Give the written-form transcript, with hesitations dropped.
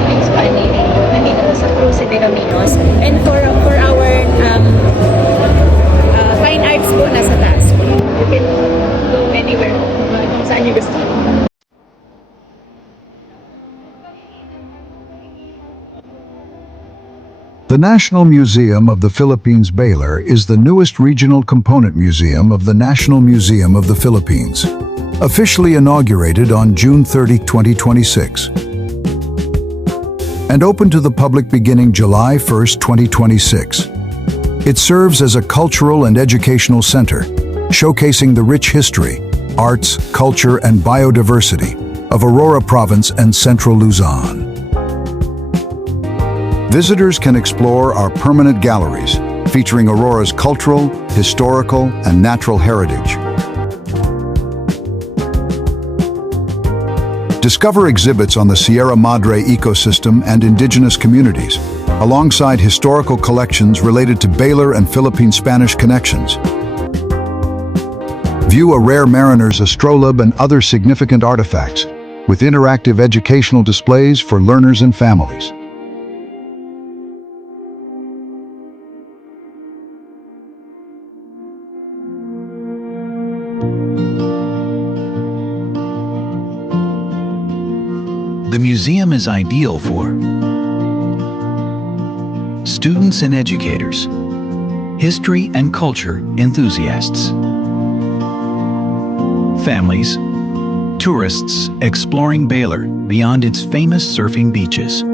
Philippines pa nandito sa Cruce de Caminos. And for our fine arts po nasa taas. You can go anywhere kung saan niyo gusto. The National Museum of the Philippines Baler is the newest regional component museum of the National Museum of the Philippines, officially inaugurated on June 30, 2026, and opened to the public beginning July 1, 2026. It serves as a cultural and educational center, showcasing the rich history, arts, culture, and biodiversity of Aurora Province and Central Luzon. Visitors can explore our permanent galleries, featuring Aurora's cultural, historical, and natural heritage. Discover exhibits on the Sierra Madre ecosystem and indigenous communities, alongside historical collections related to Baler and Philippine-Spanish connections. View a rare mariner's astrolabe and other significant artifacts, with interactive educational displays for learners and families. The museum is ideal for students and educators, history and culture enthusiasts, families, tourists exploring Baler beyond its famous surfing beaches.